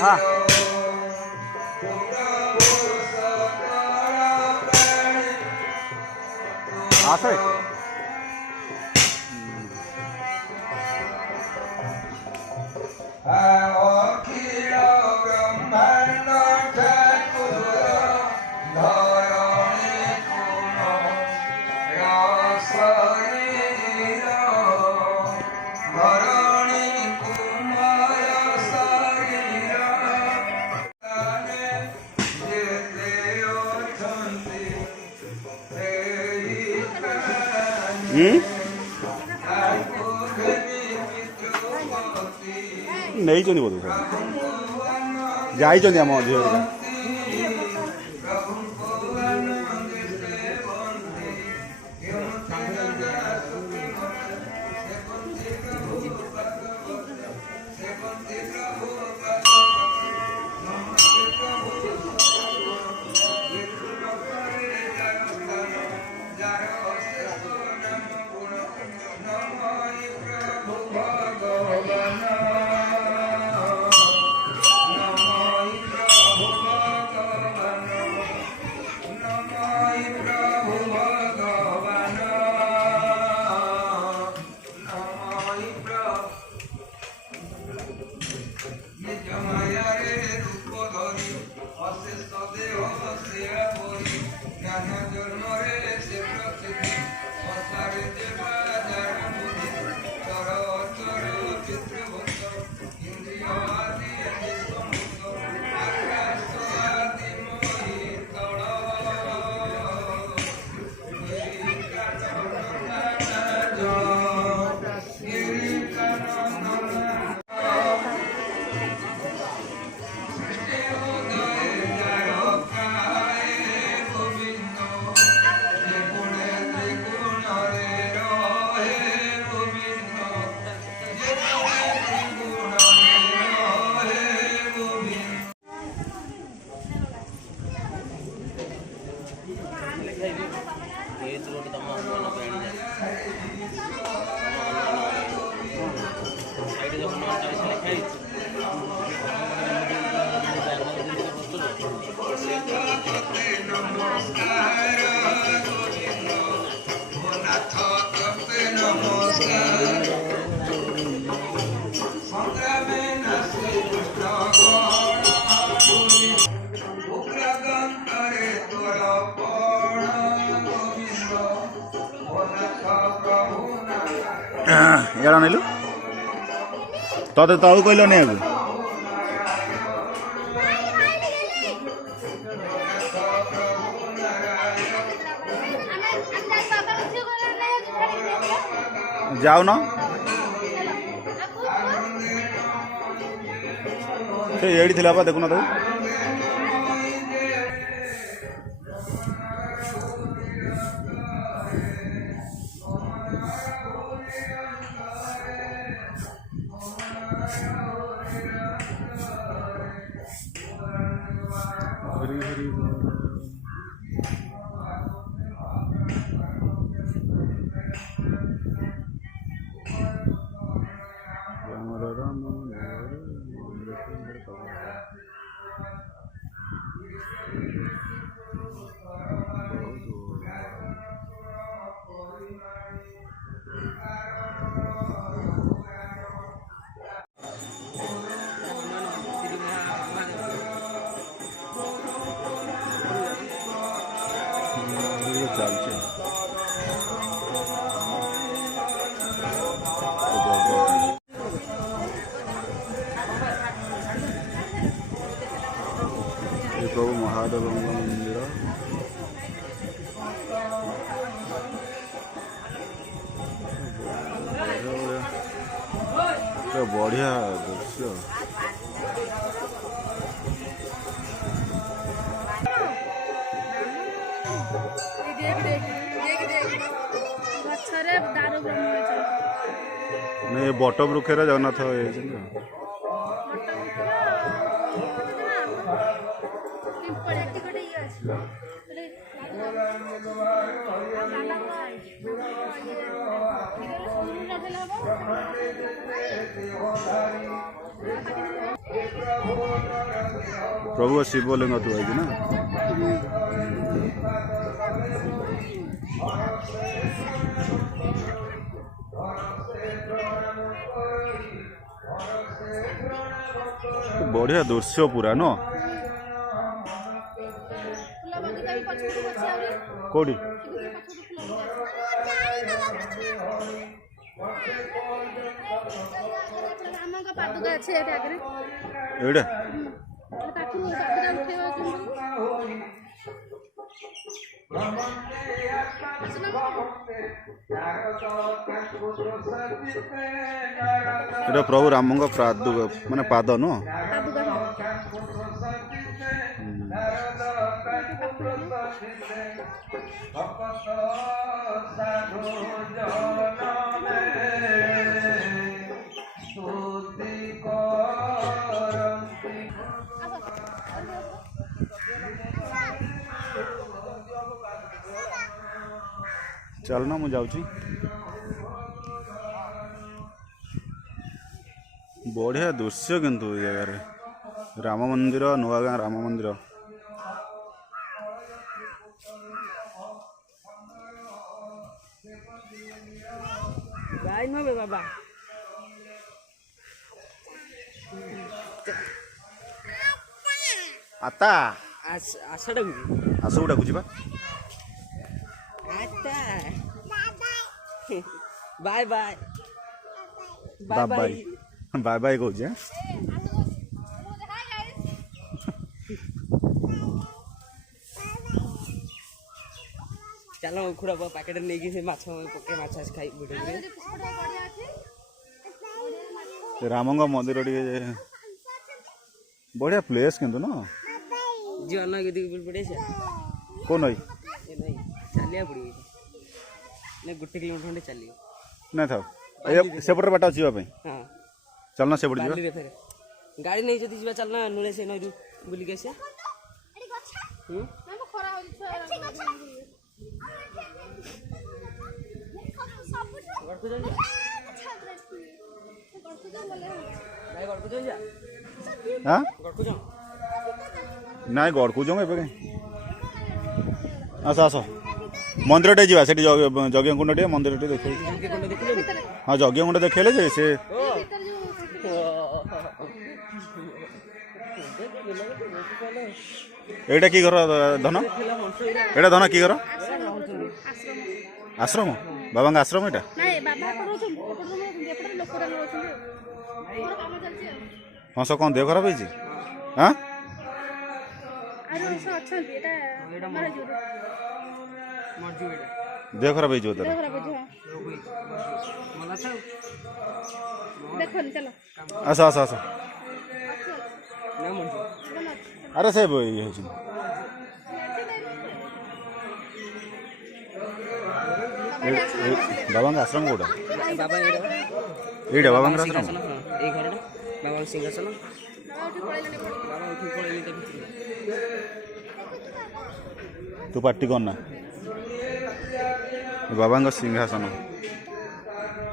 हाँ आसे नहीं बोध जाइए आम झील एड़ा नेलु तते तळु कहलो ने आगु जाऊ न से एड़ी थिला बा देखु न तो प्रभु महादेव मंदिर बढ़िया दृश्य नहीं बट वृक्ष जगन्नाथ प्रभु शिवलिंग तू है ना बढ़िया दृश्य पूरा न कोडी एडे এটা प्रभु राम माने पाद न चलना मु जाऊँ बढ़िया दृश्य किंतु जगार राम मंदिर नुआ गाँ राम मंदिर बाबा आता आषाढ़ आस गुटा बुझा bye bye bye bye bye bye कहूँ चलो खुड़ा पैकेट नहीं कि माछ पके माछ खाई रामंग मंदिर बढ़िया प्लेस किंतु ना जीवन पड़े कौन नई चलिया पड़ी गोटे किलोमीटर खंडे चलिए ना था सेपटे बाट जावाई हाँ चलना सेपटे जा गाड़ी नहीं जदि जा चलना नुले से नई बुलिक आसे ना गड़कू जाऊँ ए आस आस मंदिर टे जा यज्ञ कुंड टे मंदिर टे देख हाँ यज्ञ कुंड देखेले जे से एटा की घर धन एटा धन की घर आश्रम बाबा आश्रम एटा हंस कौन देह खराब है हाँ देह खराब है आस आस आस अरे से बाबा आश्रम कौटा बाबा आश्रम बाबा सिंहासन तू पार्टी करना बाबा सिंहासन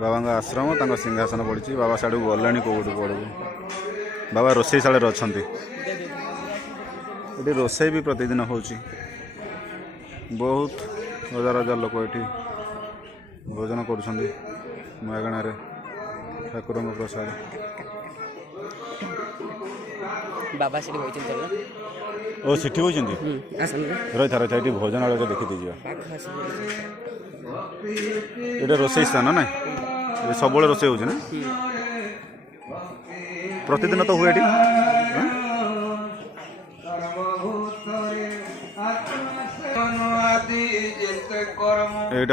बाबा आश्रम तांका सिंहासन पड़ी बाबा साड़ू गलानी कौट पड़ू बाबा रोसई शाल अच्छा ये रोसई भी प्रतिदिन हो बहुत हजार हजार लोक ये भोजन करगणार ठाकुर प्रसाद बाबा से ओ सिटी होती रही था रही भोजन आड़ देखी दीजिए ये रोसई स्थान ना ये सब रोसई हो प्रतिदिन तो हुए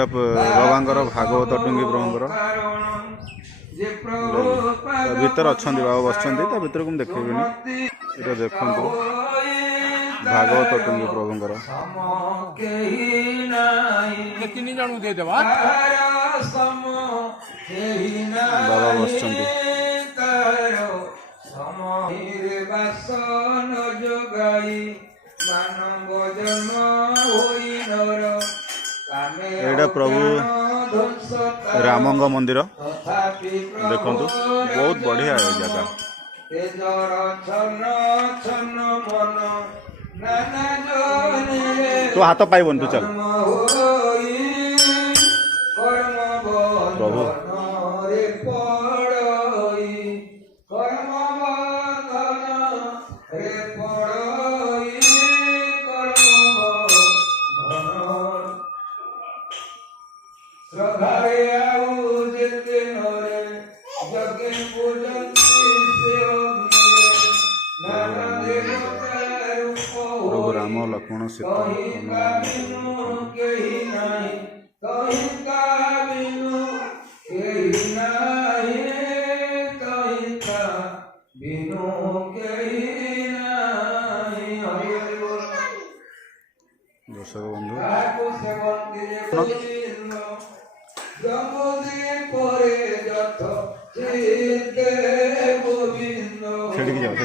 बाबा भागवत टुंगी प्रभुंर भीतर अच्छा बाबा बस भीतर को देखेबी ये देखु भागवत टुंगी प्रभुंर बाबा बस एटा प्रभु रामंग मंदिर देखो बहुत बढ़िया है जगह। तो हाथ पाइबन तू चल प्रभु प्रभु राम लक्ष्मण सीता दर्शक बंधु सेठी जाओ